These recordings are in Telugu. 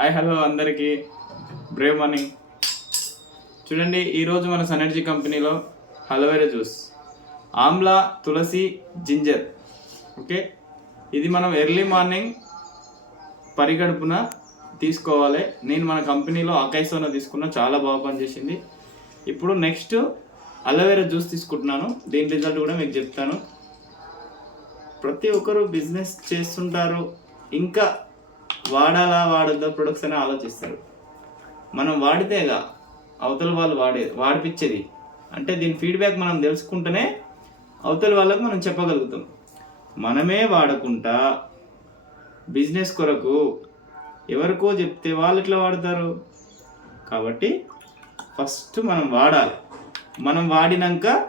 హాయ్ హలో అందరికీ. బ్రేవ్ మార్నింగ్ చూడండి ఈరోజు మన సనర్జీ కంపెనీలో aloe vera juice amla tulsi ginger. Okay? ఇది మనం ఎర్లీ మార్నింగ్ పరిగడుపున తీసుకోవాలి. నేను మన కంపెనీలో అకైసోనా తీసుకున్నా చాలా బాగా పనిచేసింది. ఇప్పుడు నెక్స్ట్ అలోవేరా జ్యూస్ తీసుకుంటున్నాను. దీని రిజల్ట్ కూడా మీకు చెప్తాను. ప్రతి ఒక్కరు బిజినెస్ చేస్తుంటారు. ఇంకా వాడాలా వాడద్దా ప్రొడక్ట్స్ అని ఆలోచిస్తారు. మనం వాడితేగా అవతల వాళ్ళు వాడే వాడిపించేది అంటే దీని ఫీడ్బ్యాక్ మనం తెలుసుకుంటేనే అవతల వాళ్ళకు మనం చెప్పగలుగుతాం. మనమే వాడకుండా బిజినెస్ కొరకు ఎవరికో చెప్తే వాళ్ళు ఎట్లా వాడతారు? కాబట్టి ఫస్ట్ మనం వాడాలి. మనం వాడినాక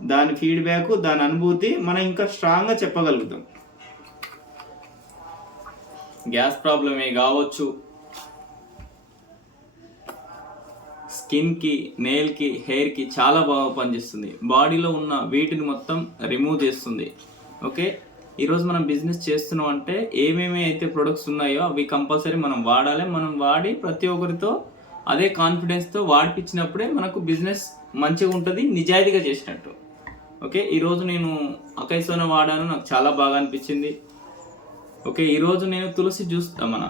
దాని ఫీడ్బ్యాక్ దాని అనుభూతి మనం ఇంకా స్ట్రాంగ్గా చెప్పగలుగుతాం. గ్యాస్ ప్రాబ్లమే కావచ్చు. స్కిన్కి నెయిల్కి హెయిర్కి చాలా బాగా పనిచేస్తుంది. బాడీలో ఉన్న వీటిని మొత్తం రిమూవ్ చేస్తుంది. ఓకే? ఈరోజు మనం బిజినెస్ చేస్తున్నాం అంటే ఏమేమి అయితే ప్రొడక్ట్స్ ఉన్నాయో అవి కంపల్సరీ మనం వాడాలి. మనం వాడి ప్రతి ఒక్కరితో అదే కాన్ఫిడెన్స్తో వాడిపించినప్పుడే మనకు బిజినెస్ మంచిగా ఉంటుంది నిజాయితీగా చేసినట్టు. ఓకే? ఈరోజు నేను అకైసోనా వాడాను నాకు చాలా బాగా అనిపించింది. ఓకే ఈరోజు నేను తులసి జ్యూస్ మన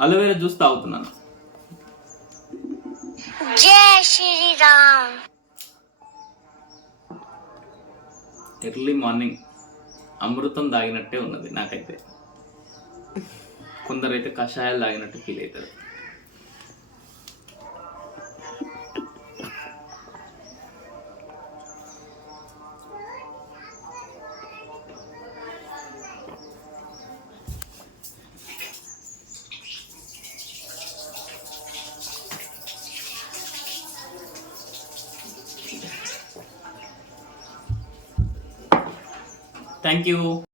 అలోవేరా జ్యూస్ తాగుతున్నాను. జై శ్రీరామ్. ఎర్లీ మార్నింగ్ అమృతం తాగినట్టే ఉన్నది నాకైతే. కొందరైతే కషాయాలు తాగినట్టు ఫీల్ అవుతారు. Thank you.